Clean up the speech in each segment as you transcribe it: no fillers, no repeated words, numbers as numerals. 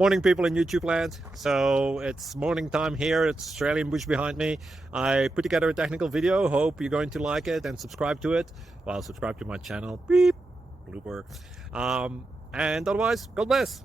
Morning, people in YouTube land. So it's morning time here. It's Australian bush behind me. I put together a technical video. Hope you're going to like it and subscribe to it. Well, subscribe to my channel. Beep. Blooper. And otherwise, God bless.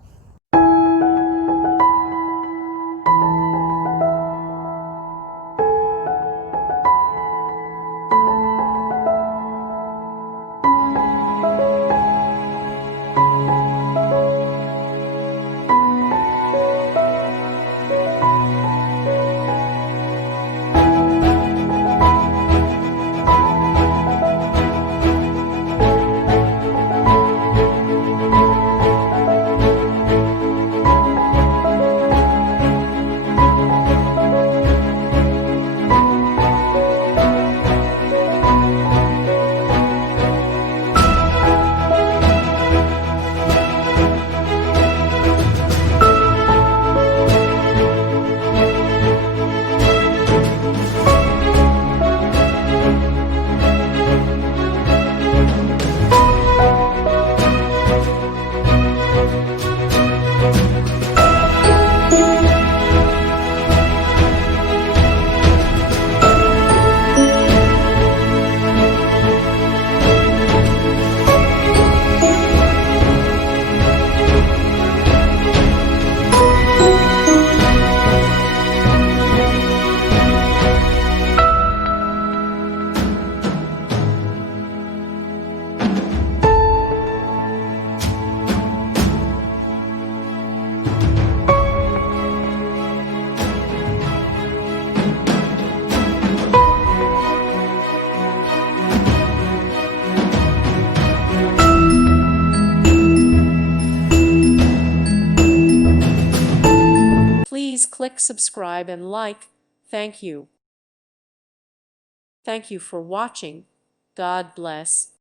Please click subscribe and like. Thank you. Thank you for watching. God bless.